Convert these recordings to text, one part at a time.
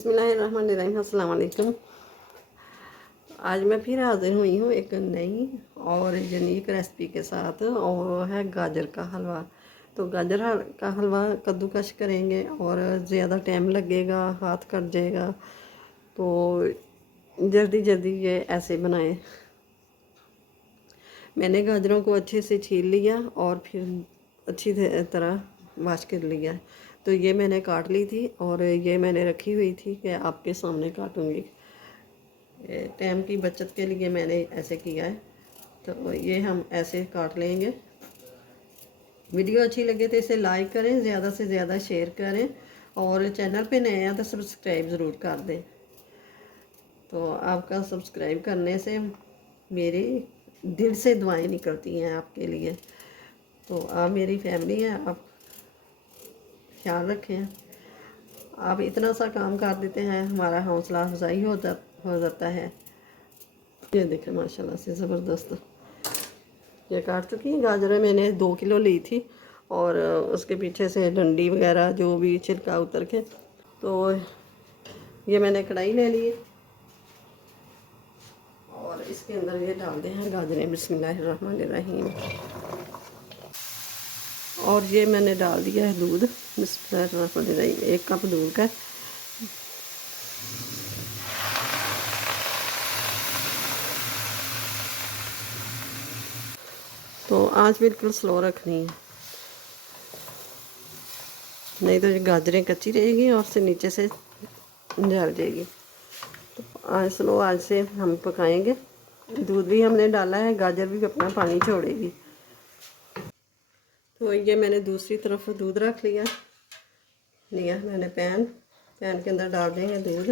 बिस्मिल्लाहिर्रहमानिर्रहीम। अस्सलाम वालेकुम। आज मैं फिर हाजिर हुई हूँ एक नई और यूनिक रेसिपी के साथ, और वो है गाजर का हलवा। तो का हलवा कद्दूकश करेंगे और ज़्यादा टाइम लगेगा, हाथ कट जाएगा। तो जल्दी जल्दी ये ऐसे बनाएं। मैंने गाजरों को अच्छे से छील लिया और फिर अच्छी तरह वाश कर लिया। तो ये मैंने काट ली थी और ये मैंने रखी हुई थी कि आपके सामने काटूंगी। टाइम की बचत के लिए मैंने ऐसे किया है। तो ये हम ऐसे काट लेंगे। वीडियो अच्छी लगे तो इसे लाइक करें, ज़्यादा से ज़्यादा शेयर करें, और चैनल पे नए हैं तो सब्सक्राइब ज़रूर कर दें। तो आपका सब्सक्राइब करने से मेरी दिल से दुआएं निकलती हैं आपके लिए। तो आप मेरी फैमिली है, आप ख्याल रखें। आप इतना सा काम कर देते हैं, हमारा हौसला अफजाई हो जाता है। ये देखें माशाल्लाह से ज़बरदस्त ये काट चुकी है। गाजरें मैंने 2 किलो ली थी, और उसके पीछे से डंडी वगैरह जो भी छिलका उतर के। तो ये मैंने कढ़ाई ले ली और इसके अंदर ये डाल दें हैं गाजरें। बिस्मिल्लाहिर्रहमानिर्रहीम। और ये मैंने डाल दिया है दूध। बिस्मिल्लाहिर्रहमानिर्रहीम। 1 कप दूध का। तो आंच बिल्कुल स्लो रखनी है, नहीं तो ये गाजरें कच्ची रहेगी और से नीचे से जल जाएगी। तो आंच स्लो आंच से हम पकाएंगे। दूध भी हमने डाला है, गाजर भी अपना पानी छोड़ेगी। तो ये मैंने दूसरी तरफ दूध रख लिया मैंने पैन के अंदर डाल देंगे दूध।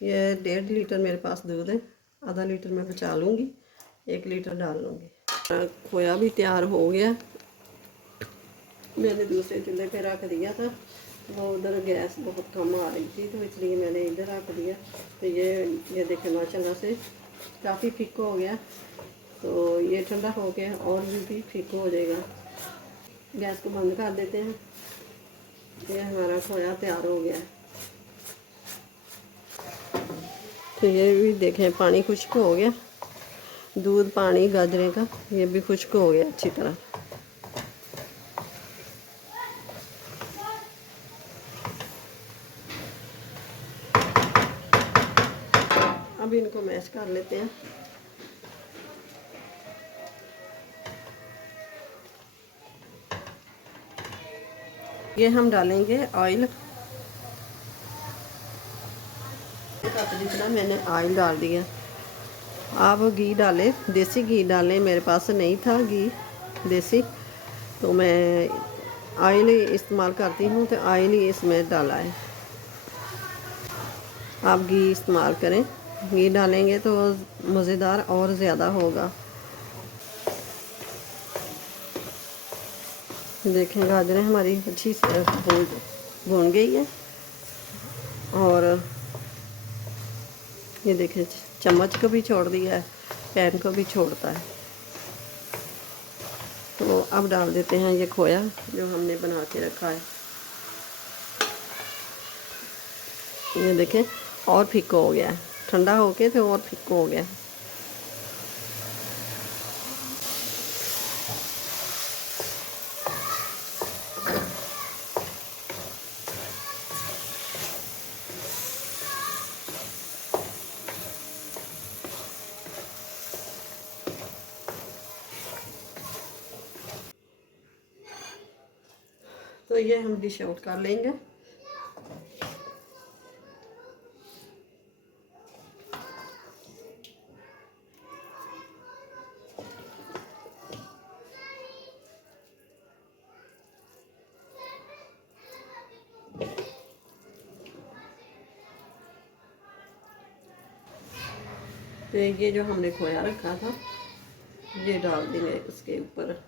ये 1.5 लीटर मेरे पास दूध है, आधा लीटर मैं बचा लूँगी, 1 लीटर डाल लूँगी। खोया भी तैयार हो गया। मैंने दूसरे चूल्हे पे रख दिया था, वो उधर गैस बहुत कम आ रही थी, तो इसलिए मैंने इधर रख दिया। तो ये देखें माशाल्लाह से काफ़ी थिक हो गया। तो ये ठंडा हो गया और भी थिक हो जाएगा। गैस को बंद कर देते हैं। ये हमारा खोया तैयार हो गया। तो ये भी देखें पानी खुश्क हो गया। दूध पानी गाजरे का ये भी खुश्क हो गया अच्छी तरह। अब इनको मैश कर लेते हैं। ये हम डालेंगे ऑयल। जितना मैंने ऑयल डाल दिया। आप घी डालें, देसी घी डालें। मेरे पास नहीं था घी देसी, तो मैं ऑयल ही इस्तेमाल करती हूँ। तो ऑयल ही इसमें डाला है। आप घी इस्तेमाल करें, घी डालेंगे तो मज़ेदार और ज़्यादा होगा। देखें गाजरें हमारी अच्छी से भून गई है। और ये देखें चम्मच को भी छोड़ दिया है, पैन को भी छोड़ता है। तो अब डाल देते हैं ये खोया जो हमने बना के रखा है। ये देखें और फीका हो गया है, ठंडा होके तो और फीका हो गया। तो ये हम डिश आउट कर लेंगे। तो ये जो हमने खोया रखा था ये डाल देंगे इसके ऊपर।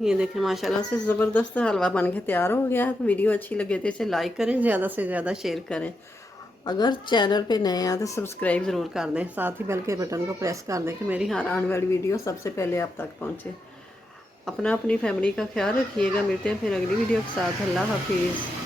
ये देखें माशाल्लाह से ज़बरदस्त हलवा बन के तैयार हो गया है। तो वीडियो अच्छी लगे तो इसे लाइक करें, ज़्यादा से ज़्यादा शेयर करें। अगर चैनल पे नए हैं तो सब्सक्राइब ज़रूर कर दें, साथ ही बेल के बटन को प्रेस कर दें कि मेरी हर आने वाली वीडियो सबसे पहले आप तक पहुंचे। अपना अपनी फैमिली का ख्याल रखिएगा। मिलते हैं फिर अगली वीडियो के साथ। अल्लाह हाफिज़।